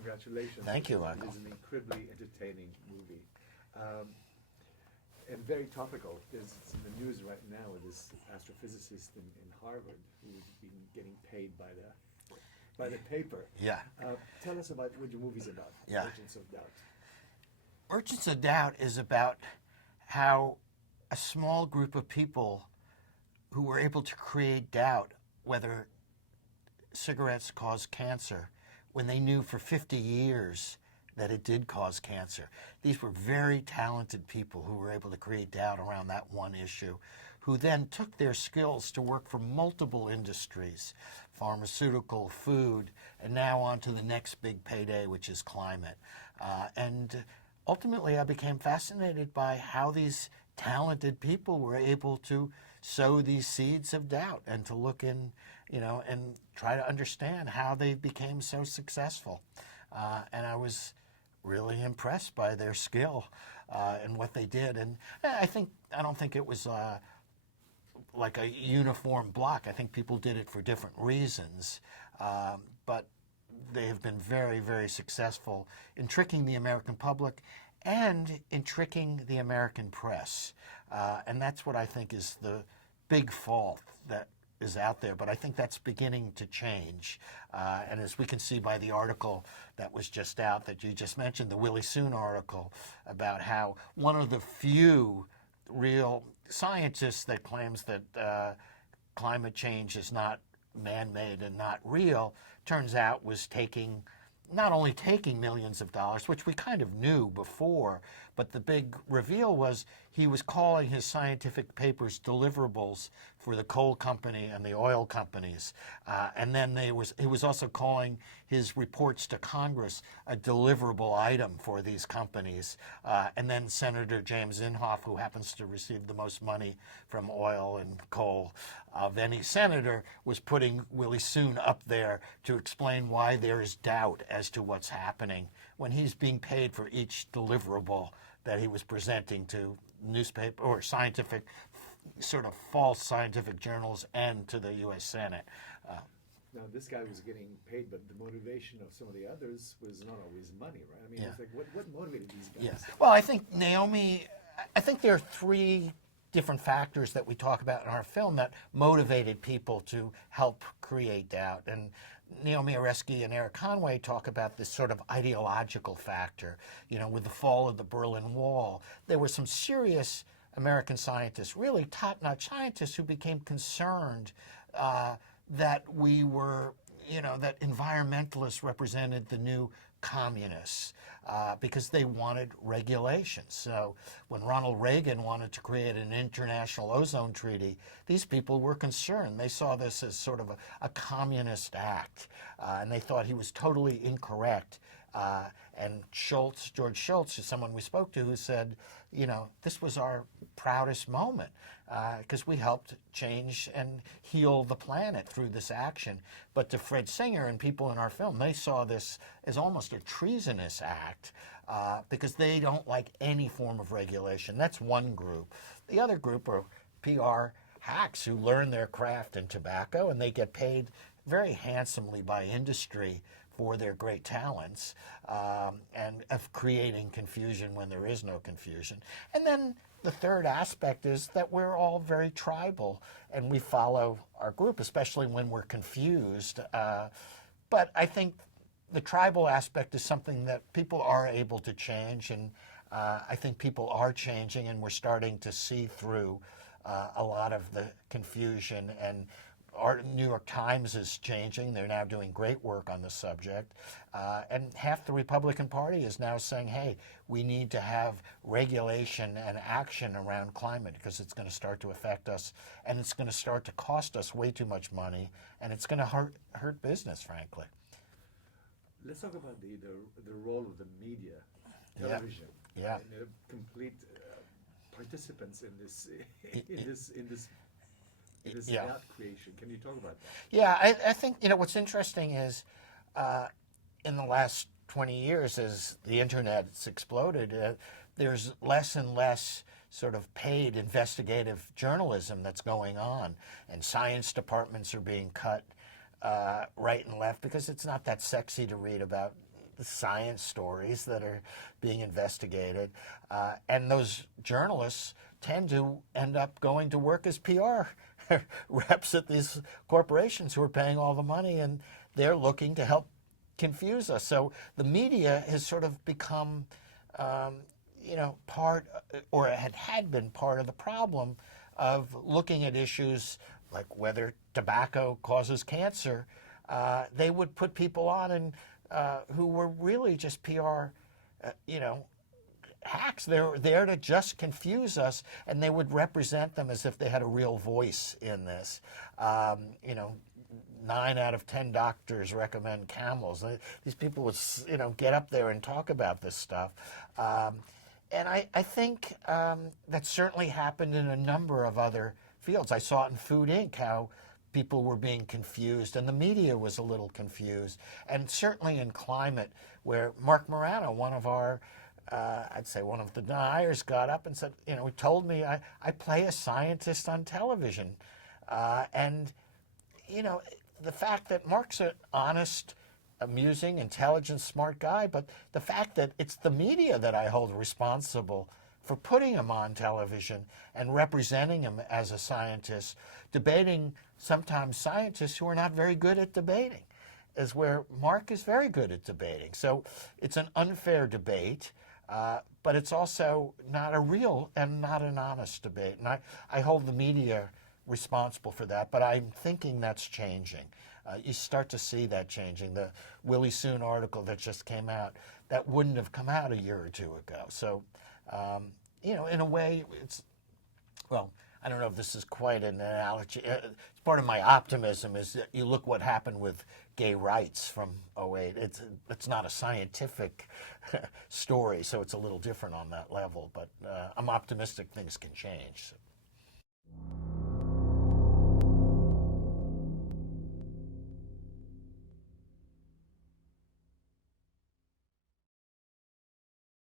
congratulations. Thank you, It Michael. is an incredibly entertaining movie. And very topical. It's in the news right now with this astrophysicist in Harvard who's been getting paid by the paper. Yeah. Tell us about what your movie's about. Yeah. Agents of Doubt. Urgence of Doubt is about how a small group of people who were able to create doubt whether cigarettes cause cancer when they knew for 50 years that it did cause cancer. These were very talented people who were able to create doubt around that one issue, who then took their skills to work for multiple industries, pharmaceutical, food, and now on to the next big payday, which is climate. And ultimately, I became fascinated by how these talented people were able to sow these seeds of doubt and to look in, and try to understand how they became so successful. And I was really impressed by their skill and what they did. And I don't think it was like a uniform block. I think people did it for different reasons. But they have been very, very successful in tricking the American public and in tricking the American press. And that's what I think is the big fault that is out there. But I think that's beginning to change. And as we can see by the article that was just out that you just mentioned, the Willie Soon article, about how one of the few real scientists that claims that climate change is not man-made and not real, turns out was not only taking millions of dollars, which we kind of knew before, but the big reveal was he was calling his scientific papers deliverables for the coal company and the oil companies. And then he was also calling his reports to Congress a deliverable item for these companies. And then Senator James Inhofe, who happens to receive the most money from oil and coal of any senator, was putting Willie Soon up there to explain why there is doubt as to what's happening when he's being paid for each deliverable that he was presenting to newspaper or scientific, sort of false scientific journals and to the U.S. Senate. Now, this guy was getting paid, but the motivation of some of the others was not always money, right? I mean, it's like, what motivated these guys? Yeah. Well, I think I think there are three different factors that we talk about in our film that motivated people to help create doubt. And Naomi Oreskes and Eric Conway talk about this sort of ideological factor. With the fall of the Berlin Wall, there were some serious American scientists, really top-notch scientists, who became concerned that we were, that environmentalists represented the new communists because they wanted regulations. So when Ronald Reagan wanted to create an international ozone treaty, these people were concerned. They saw this as sort of a communist act, and they thought he was totally incorrect. And George Shultz, is someone we spoke to, who said, this was our proudest moment because we helped change and heal the planet through this action. But to Fred Singer and people in our film, they saw this as almost a treasonous act because they don't like any form of regulation. That's one group. The other group are PR hacks who learn their craft in tobacco, and they get paid very handsomely by industry for their great talents and of creating confusion when there is no confusion. And then the third aspect is that we're all very tribal and we follow our group, especially when we're confused. But I think the tribal aspect is something that people are able to change, and I think people are changing, and we're starting to see through a lot of the confusion. And our New York Times is changing. They're now doing great work on the subject. And half the Republican Party is now saying, hey, we need to have regulation and action around climate because it's going to start to affect us, and it's going to start to cost us way too much money, and it's going to hurt business, frankly. Let's talk about the role of the media, television, Yeah. and complete participants in this doubt creation. Can you talk about that? Yeah, I think, what's interesting is in the last 20 years, as the internet's exploded, there's less and less sort of paid investigative journalism that's going on, and science departments are being cut right and left because it's not that sexy to read about the science stories that are being investigated. And those journalists tend to end up going to work as PR reps at these corporations who are paying all the money, and they're looking to help confuse us. So the media has sort of become, part, or had been part of the problem of looking at issues like whether tobacco causes cancer. They would put people on and who were really just PR, hacks. They were there to just confuse us, and they would represent them as if they had a real voice in this. 9 out of 10 doctors recommend camels. These people would, get up there and talk about this stuff. And I think that certainly happened in a number of other fields. I saw it in Food Inc., how people were being confused, and the media was a little confused. And certainly in climate, where Mark Morano, one of our I'd say one of the deniers, got up and said, he told me I play a scientist on television. And the fact that Mark's an honest, amusing, intelligent, smart guy, but the fact that it's the media that I hold responsible for putting him on television and representing him as a scientist, debating sometimes scientists who are not very good at debating, is where Mark is very good at debating. So it's an unfair debate. But it's also not a real and not an honest debate. And I hold the media responsible for that, but I'm thinking that's changing. You start to see that changing. The Willie Soon article that just came out, that wouldn't have come out a year or two ago. So, in a way, I don't know if this is quite an analogy. It's part of my optimism is that you look what happened with gay rights from '08. It's not a scientific story, so it's a little different on that level. But I'm optimistic things can change.